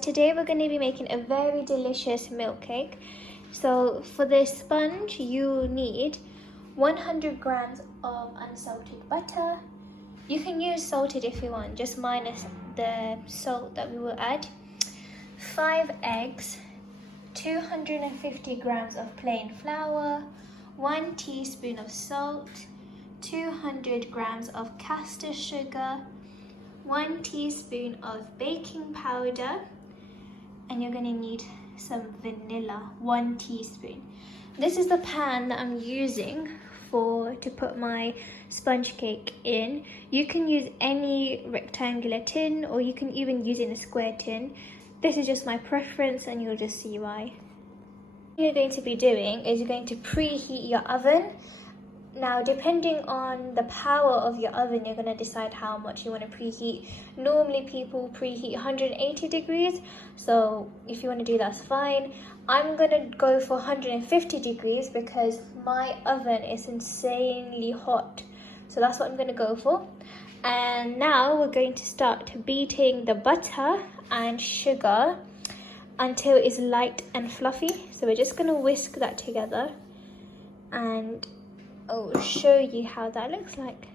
Today we're going to be making a very delicious milk cake. So for this sponge you need 100 grams of unsalted butter. You can use salted if you want, just minus the salt that we will add. 5 eggs, 250 grams of plain flour, 1 teaspoon of salt, 200 grams of caster sugar, 1 teaspoon of baking powder, and you're going to need some vanilla, 1 teaspoon. This is the pan that I'm using to put my sponge cake in. You can use any rectangular tin, or you can even use it in a square tin. This is just my preference and you'll just see why. What you're going to be doing is you're going to preheat your oven. Now, depending on the power of your oven, you're going to decide how much you want to preheat. Normally people preheat 180 degrees, so if you want to do that's fine. I'm going to go for 150 degrees because my oven is insanely hot, so that's what I'm going to go for. And now we're going to start beating the butter and sugar until it's light and fluffy. So we're just going to whisk that together and I'll show you how that looks like.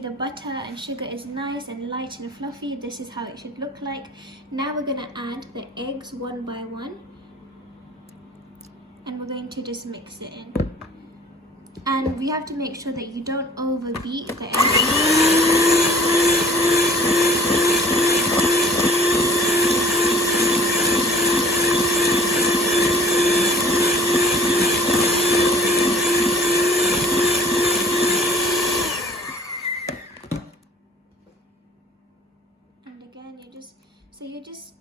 The butter and sugar is nice and light and fluffy. This is how it should look like. Now we're going to add the eggs one by one and we're going to just mix it in. And we have to make sure that you don't overbeat the eggs. You're just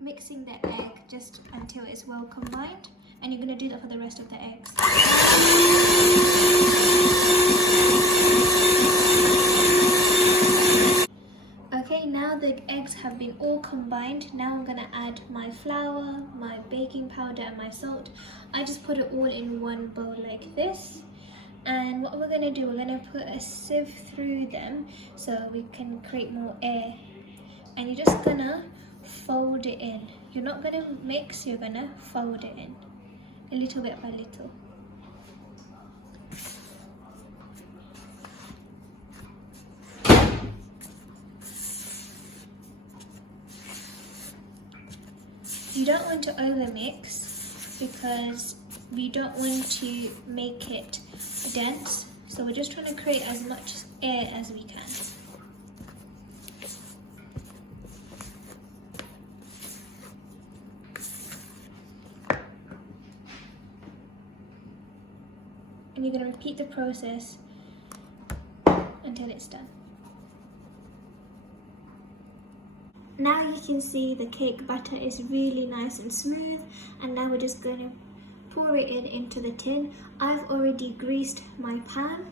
mixing the egg just until it's well combined, and you're going to do that for the rest of the eggs. Okay, now the eggs have been all combined. Now I'm going to add my flour, my baking powder and my salt. I just put it all in one bowl like this. And what we're going to do, we're going to put a sieve through them so we can create more air. And you're just gonna fold it in. You're not gonna mix, you're gonna fold it in, a little bit by little. You don't want to overmix because we don't want to make it dense. So we're just trying to create as much air as we can. And you're going to repeat the process until it's done. Now you can see the cake batter is really nice and smooth, and now we're just going to pour it into the tin. I've already greased my pan,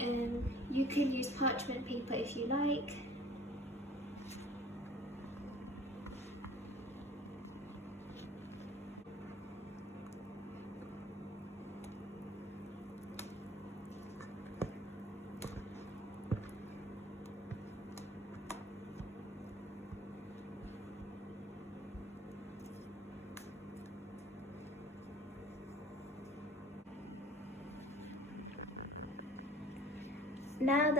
and you can use parchment paper if you like. Now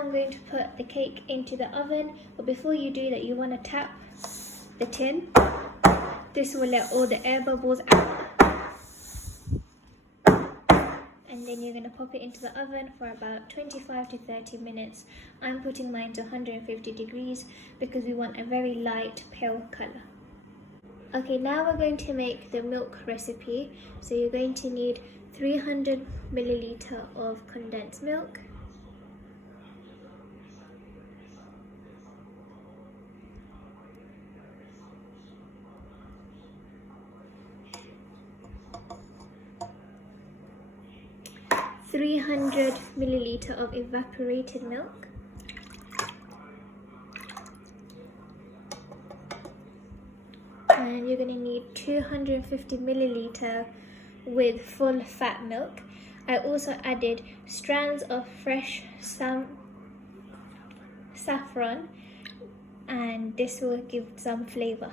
I'm going to put the cake into the oven, but before you do that you want to tap the tin. This will let all the air bubbles out. And then you're going to pop it into the oven for about 25 to 30 minutes. I'm putting mine to 150 degrees because we want a very light pale color. Okay, now we're going to make the milk recipe. So you're going to need 300 milliliter of condensed milk, 300 milliliter of evaporated milk, and you're going to need 250 milliliter with full fat milk. I also added strands of fresh saffron, and this will give some flavor.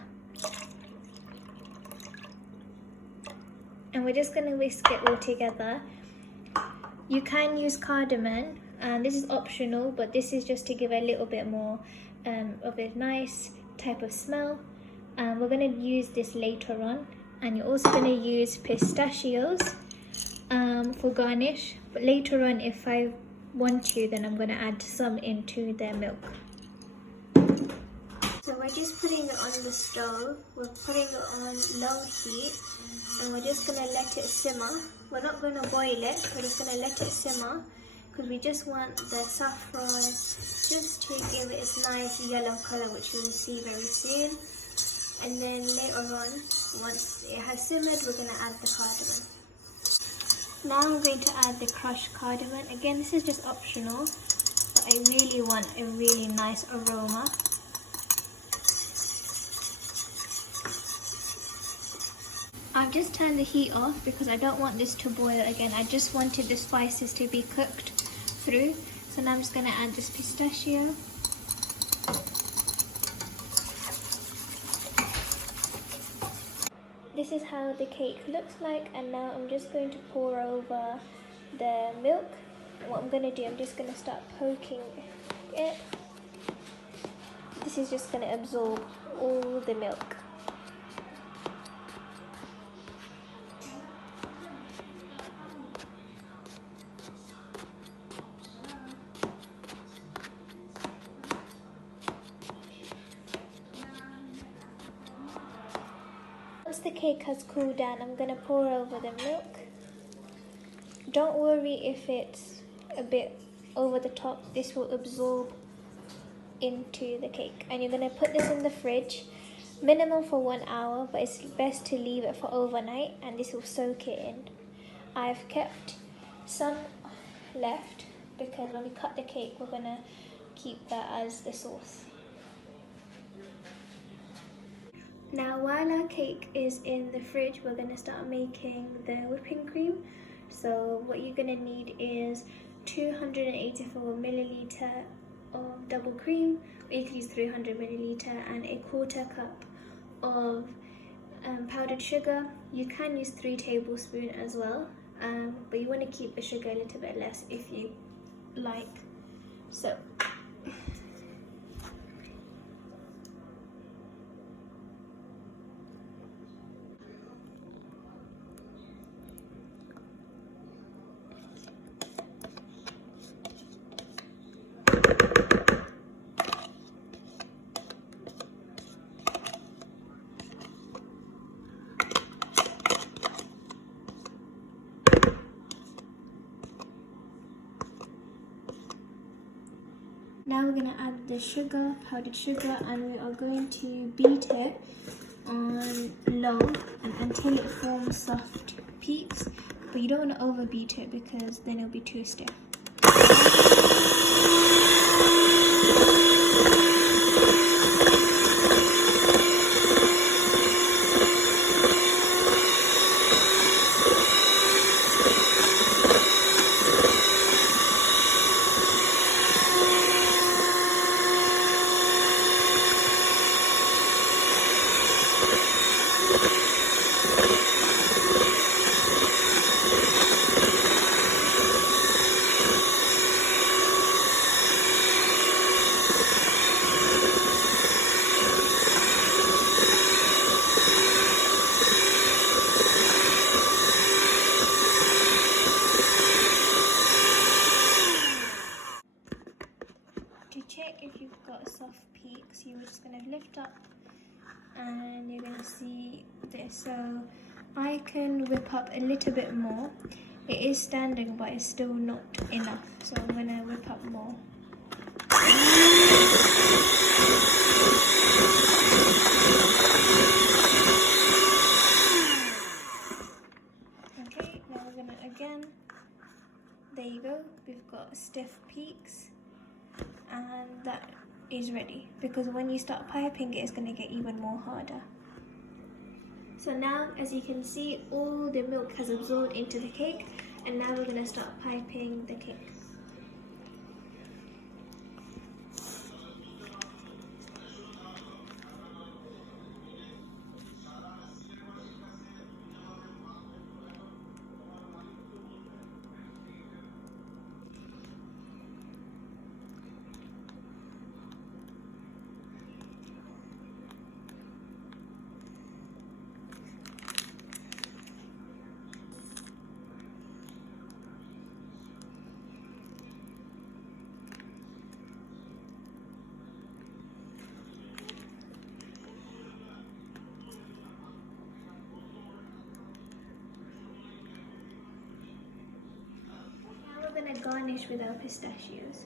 And we're just going to whisk it all together. You can use cardamom, and this is optional, but this is just to give a little bit more of a nice type of smell. We're going to use this later on, and you're also going to use pistachios for garnish, but later on if I want to, then I'm going to add some into the milk. So we're just putting it on the stove, we're putting it on low heat, and we're just going to let it simmer. We're not going to boil it, we're just going to let it simmer because we just want the saffron just to give it its nice yellow color, which you'll see very soon. And then later on, once it has simmered, we're going to add the cardamom. Now I'm going to add the crushed cardamom. Again, this is just optional, but I really want a really nice aroma. I've just turned the heat off because I don't want this to boil again. I just wanted the spices to be cooked through. So now I'm just going to add this pistachio. This is how the cake looks like, and now I'm just going to pour over the milk. And what I'm going to do, I'm just going to start poking it. This is just going to absorb all the milk. Once the cake has cooled down, I'm going to pour over the milk. Don't worry if it's a bit over the top, this will absorb into the cake. And you're going to put this in the fridge, minimum for 1 hour, but it's best to leave it for overnight and this will soak it in. I've kept some left because when we cut the cake, we're going to keep that as the sauce. Now while our cake is in the fridge, we're going to start making the whipping cream. So what you're going to need is 284 milliliter of double cream, or you can use 300 milliliter, and a 1/4 cup of powdered sugar. You can use 3 tablespoons as well, but you want to keep the sugar a little bit less if you like. So now we're going to add the sugar, powdered sugar, and we are going to beat it on low and until it forms soft peaks. But you don't want to overbeat it because then it'll be too stiff. see this. So I can whip up a little bit more. It is standing, but it's still not enough. So I'm gonna whip up more. Okay, now we're gonna again. There you go. We've got stiff peaks, and that is ready, because when you start piping it, it's going to get even more harder. So now, as you can see, all the milk has absorbed into the cake, and now we're going to start piping the cake. We're going to garnish with our pistachios.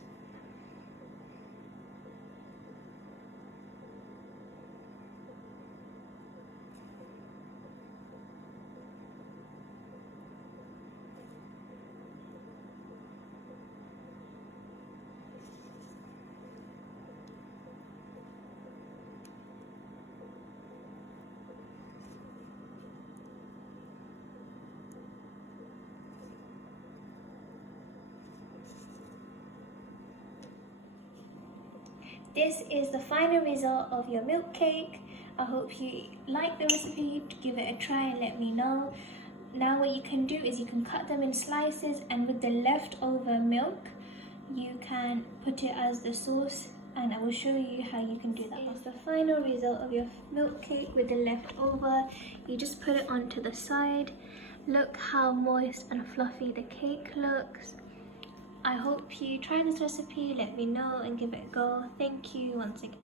This is the final result of your milk cake. I hope you like the recipe. Give it a try and let me know. Now what you can do is you can cut them in slices, and with the leftover milk you can put it as the sauce, and I will show you how you can do that. This is the final result of your milk cake with the leftover. You just put it onto the side. Look how moist and fluffy the cake looks. I hope you try this recipe, let me know and give it a go. Thank you once again.